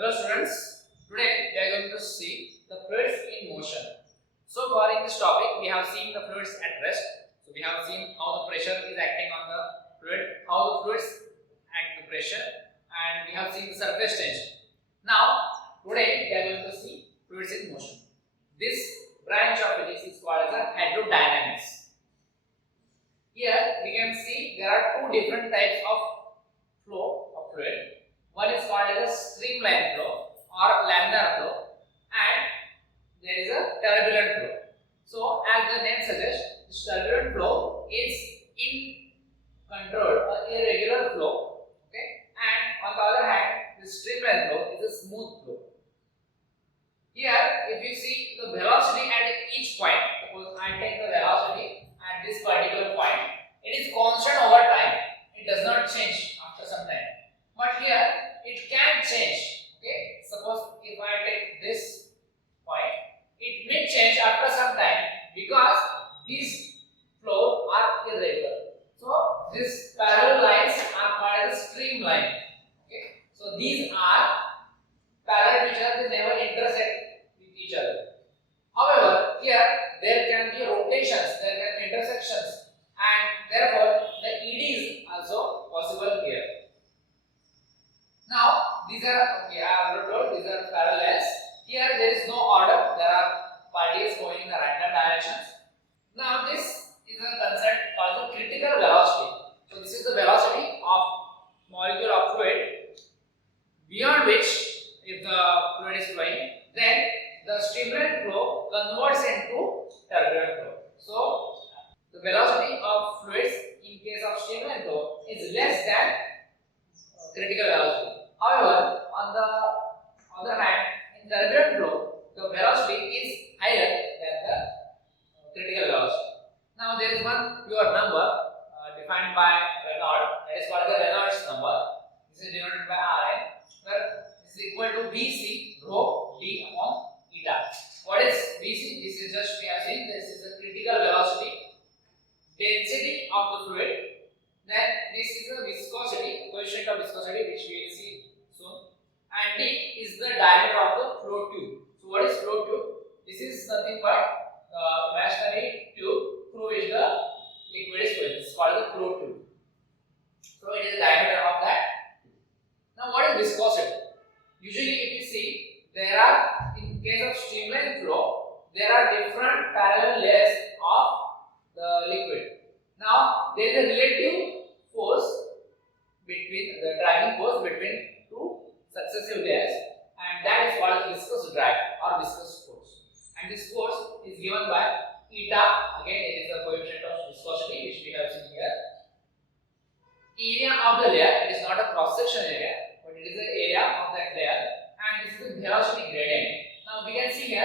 Hello students, today we are going to see the fluids in motion. So far in this topic we have seen the fluids at rest. So we have seen how the pressure is acting on the fluid, how the fluids act the pressure, and we have seen the surface tension. Now today we are going to see fluids in motion. This branch of physics is called as a hydrodynamics. Here we can see there are two different types of flow of fluid. One is called as a streamline flow or laminar flow, and there is a turbulent flow. So as the name suggests, this turbulent flow is uncontrolled or irregular flow, okay, and on the other hand, the streamline flow is a smooth flow. Here if you see the velocity at each point, suppose I take the velocity at this particular point, it is constant over time, it does not change after some time. But here it can change. Okay, suppose if I take this point, it may change after some time because these flows are irregular. So these parallel lines are called as streamline. Okay, so these are parallel to each other; they never intersect with each other. However, here there can be rotations, there can be intersections, and therefore the ED is also possible here. Now these are, I have told these are parallels. Here there is no order, there are particles going in the random directions. Now this is a concept called the critical velocity. So this is the velocity of molecule of fluid beyond which, if the fluid is flowing, then the streamline flow converts into turbulent flow. So the velocity of fluids in case of streamline flow is less than critical velocity. However, on the other hand, in turbulent flow, the velocity is higher than the critical velocity. Now there is one pure number defined by Reynold, that is called the Reynolds number. This is denoted by Rn, where this is equal to Vc rho d upon eta. What is Vc? This is just, we have seen, this is the critical velocity, density of the fluid. Then this is the viscosity, coefficient of viscosity, which we will see soon. And D is the diameter of the flow tube. So what is flow tube? This is nothing but imaginary tube through which the liquid is flowing. This is called the flow tube. So it is the diameter of that. Now what is viscosity? Usually if you see, there are, in case of streamline flow, there are different parallel layers of the liquid. Now there is a relative force between the dragging force between two successive layers, and that is called viscous drag or viscous force. And this force is given by eta. Again, it is the coefficient of viscosity which we have seen here. Area of the layer, it is not a cross section area, but it is the area of that layer, and this is the velocity gradient. Now we can see here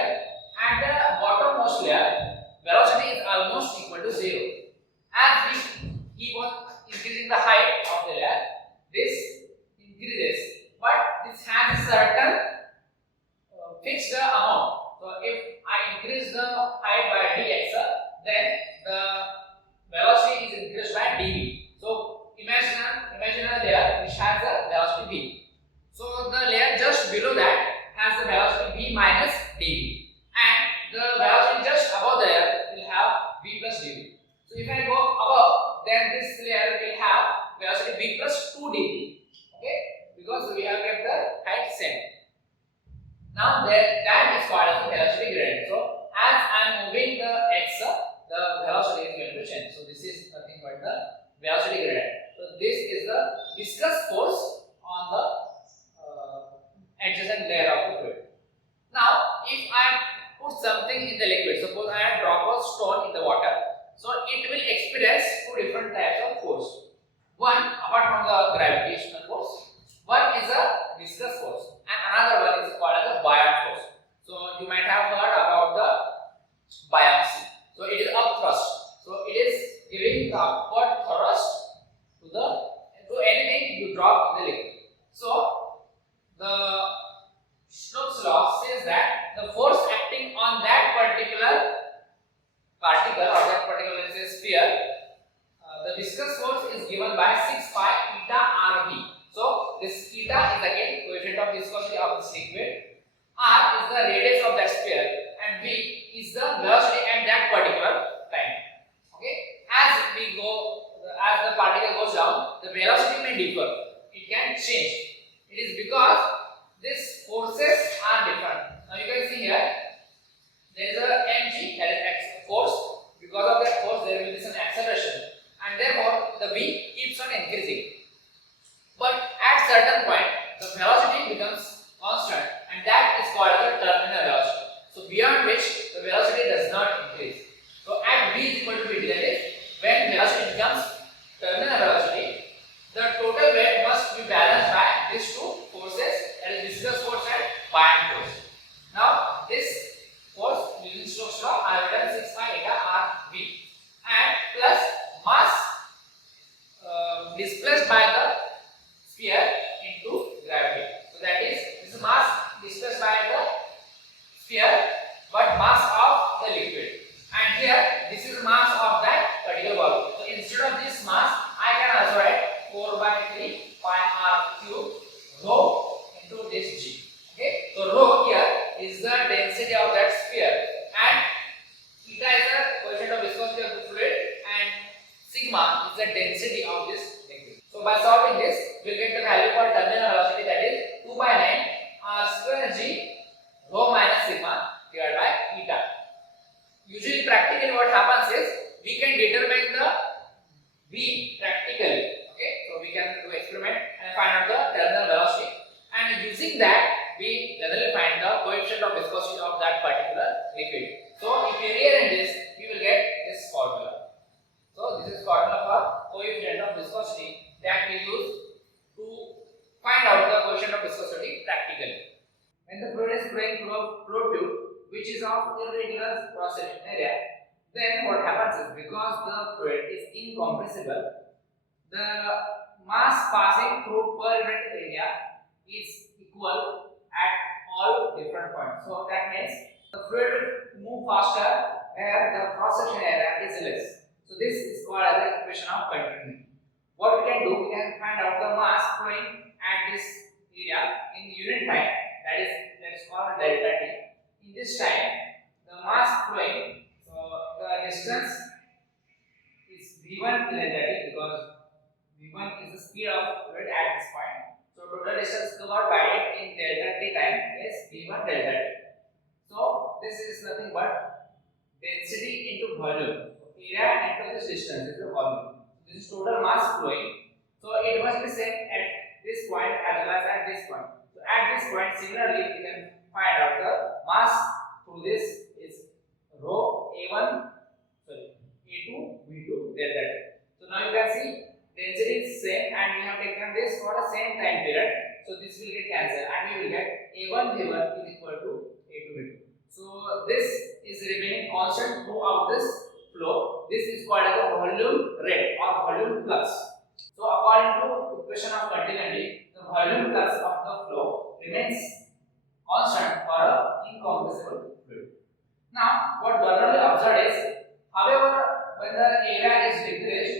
at the bottommost layer, velocity is almost equal to 0. As we keep on increasing the height of the layer, this increases, but this has a certain fixed amount. So if I increase the height by dx, then the velocity is increased by dv. So imagine a layer which has a velocity v. So the layer just below that has the velocity v minus dv, and the velocity just above the layer will have v plus dv. So if I go above, then this layer will have velocity v plus 2 dv, okay, because we have kept the height same. Now that is called as the velocity gradient. So as I am moving the x, the velocity is going to change. So this is nothing but the velocity gradient. So this is the viscous force on the adjacent layer of the fluid. Now if I put something in the liquid, suppose I drop a stone in the water, so it will experience two different types of force. One, apart from the gravitational force, one is a viscous force, and another one is called as a buoyant force. So you might have heard about the buoyancy. So it is up thrust. So it is giving the upward thrust to anything you drop in the liquid. So the Stokes law says that the force acting on that particular particle or that particular sphere, the viscous force is given by 6 pi eta rv. So this eta is again coefficient of viscosity of of this liquid, r is the radius of that sphere, and v is the velocity at that particular time. Okay, as the particle goes down, the velocity may differ, it can change. It is because these forces are different. Now you can see here there is a mg, that is force. Because of that force there will be some acceleration, and therefore the v keeps on increasing. But at certain point the velocity becomes constant, and that is called as the terminal velocity. So beyond which the velocity does not increase. So at v is equal to v, that is when velocity becomes terminal velocity, the total weight must be balanced by these two forces, that is viscous force and buoyant force. Now this force using Stokes law, I have written 6 pi eta r v, and plus mass displaced by the sphere into gravity. So that is, this mass displaced by the sphere but mass of the liquid, and here this is mass of that particular volume. So instead of this mass I can also write 4 by 3 pi r cube rho into this g. Okay, so rho here is the density of that sphere, and theta is the coefficient of viscosity of the fluid, and sigma is the density of this liquid. So by solving this, we will get the value for terminal velocity, that is 2 by 9 r square g rho minus sigma divided by eta. Usually practically what happens is we can determine the v practically. Okay, so we can do experiment and find out the terminal velocity, and using that we generally find the coefficient of viscosity of that particular liquid. So if we rearrange this, we will get this formula. So this is formula for coefficient of viscosity that we use to find out the coefficient of viscosity practically. When the fluid is flowing through a flow tube which is of irregular cross-section area, then what happens is, because the fluid is incompressible, the mass passing through per unit area is equal at all different points. So that means the fluid will move faster where the cross-section area is less. So this is called as the equation of continuity. What we can do, we can find out the mass flowing at this area in unit time, that is called delta t. In this time, the mass flowing, so the distance is v1 delta t, because v1 is the speed of fluid at this point. So total distance covered by it in delta t time is v1 delta t. So this is nothing but density into volume. Area into this distance is the volume. This is total mass flowing. So it must be same at this point as well as at this point. So at this point, similarly, we can find out the mass through this is rho a1, sorry, a2, v2 delta t. So now you can see density is same, and we have taken this for the same time period. So this will get cancelled, and we will get a1 v1 is equal to a2 v2. So this is remaining constant throughout this flow. This is called as a volume rate or volume flux. So according to equation of continuity, the volume flux of the flow remains constant for an incompressible fluid. Now what Bernoulli observed is, however, when the area is decreased,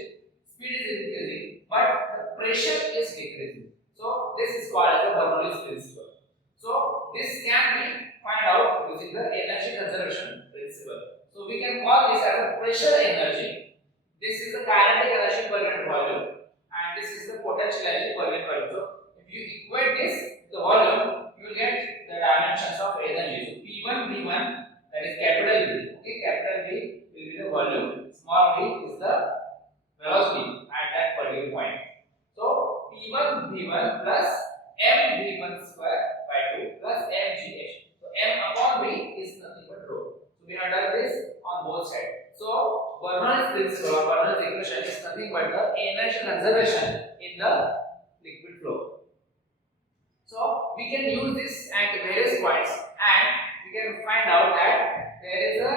speed is increasing, but the pressure is decreasing. So this is called as the Bernoulli's principle. So this can be found out using the energy conservation principle. So we can call this as a pressure energy. This is the kinetic energy per unit volume, and this is the potential energy per unit volume. So if you equate this to the volume, you will get the dimensions of energy. So P1 V1, that is capital V. Okay, capital V will be the volume. Small v is the velocity at that particular point. So P1 V1 plus m V1 square by 2 plus m Gh. So m upon v is nothing but rho. So we have done this on both sides. So Bernoulli's principle or Bernoulli's equation is nothing but the energy conservation in the liquid flow. So we can use this at various points, and we can find out that there is a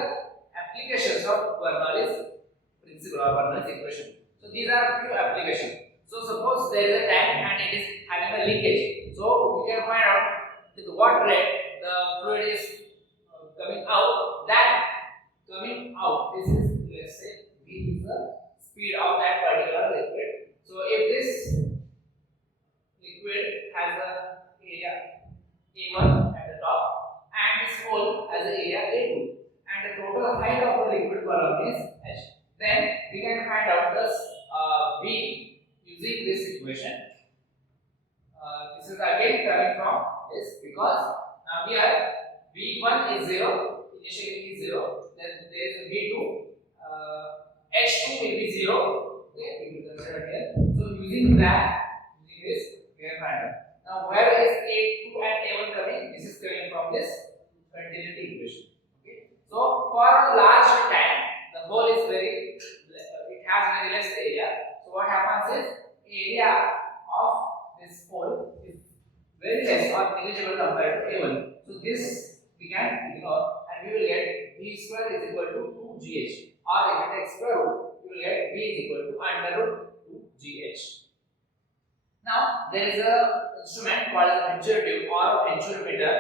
applications of Bernoulli's principle or Bernoulli's equation. So these are few applications. So suppose there is a tank and it is having a leakage. So we can find out with what rate the fluid is coming out. That coming out, this is, let's say, v is the speed of that particular liquid. So if this liquid has a area a1 A1 at the top, and this hole has an area A2, and the total height of the liquid column is h. Then we can find out the V using this equation. This is again coming from this, because now here V1 is 0, initially is 0, then there is a V2, H2 will be 0, okay, we will consider here. So using this, we can find out. Now where is A2 and A1 coming? This is coming from this continuity equation. Okay. So for a large tank, the hole is it has very less area. So what happens is, area of this hole is very less or negligible compared to A1. So this we can ignore, and we will get V square is equal to 2GH. Or if you take square root, you will get V is equal to under root 2GH. Now there is a instrument called a venturi tube or a venturimeter.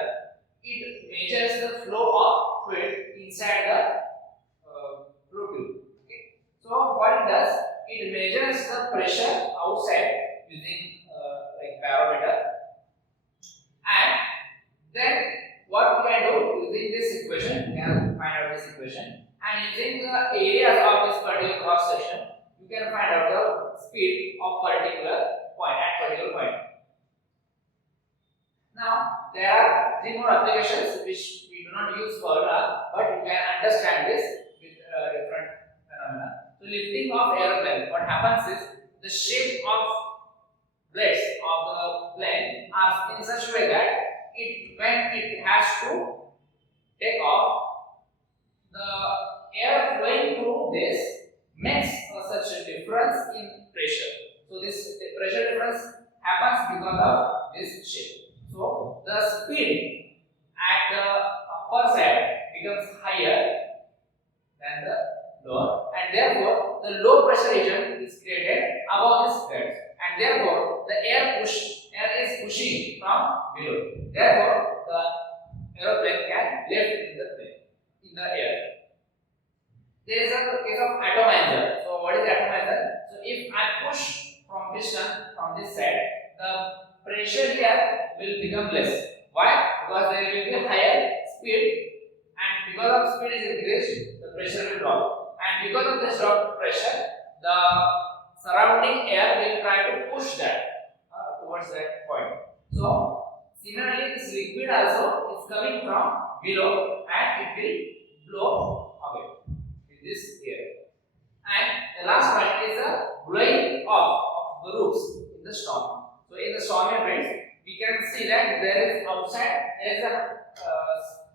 It measures the flow of fluid inside the flow tube. Okay. So what it does, it measures the pressure outside using like barometer, and then what we can do using this equation, we can find out this equation, and using the areas of this particular cross section, you can find out the speed of particular point. Now there are 3 more applications which we do not use formula, but you can understand this with different phenomena. So lifting of aeroplane, what happens is, the shape of blades of the plane are in such a way that when it has to take off, the air flowing through this makes such a difference in pressure. So this pressure difference happens because of this shape. So the speed at the upper side becomes higher than the lower, and therefore the low pressure region is created above this blades, and therefore the air is pushing from below. Therefore the aeroplane can lift in the air. There is a case of atomizer. So what is atomizer? So if I push from piston from this side, the pressure here will become less. Why? Because there will be higher speed, and because of speed is increased, the pressure will drop. And because of this drop pressure, the surrounding air will try to push that towards that point. So similarly, this liquid also is coming from below, and it will blow away with this air. And the last point is the blowing off of the roofs in the storm. So in the stormy winds, we can see that there is a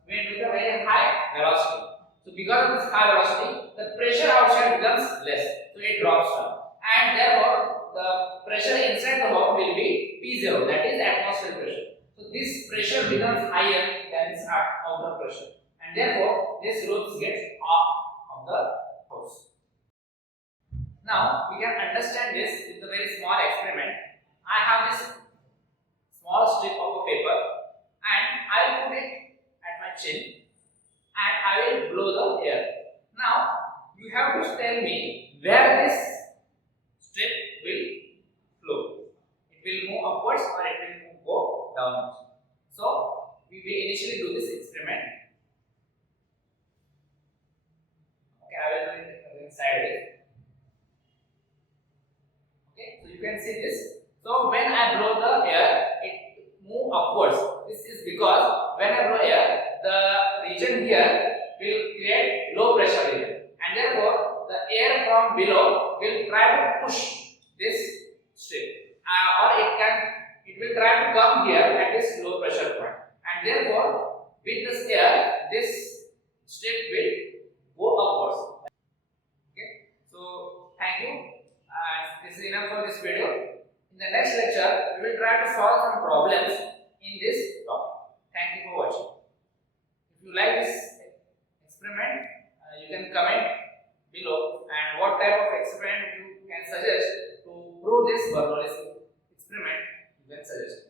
wind with a very high velocity. So because of this high velocity, the pressure outside becomes less, so it drops down, and therefore the pressure inside the home will be P0, that is atmospheric pressure. So this pressure becomes higher than this outer pressure, and therefore this roof gets off of the house. Now we can understand this with a very small experiment. I have this small strip of a paper, and I will put it at my chin, and I will blow the air. Now you have to tell me where this strip will flow. It will move upwards or it will go downwards. So we will initially do this experiment. Okay, I will do it sideways. Okay, so you can see this. So when I blow the air, it move upwards. This is because when I blow air, the region here will create low pressure region, and therefore the air from below will try to push this strip, or it will try to come here at this low pressure point, and therefore with this air, this strip will go upwards. Okay, so thank you. This is enough for this video. In the next lecture, we will try to solve some problems in this topic. Thank you for watching. If you like this experiment, you can comment below, and what type of experiment you can suggest to prove this Bernoulli experiment, you can suggest.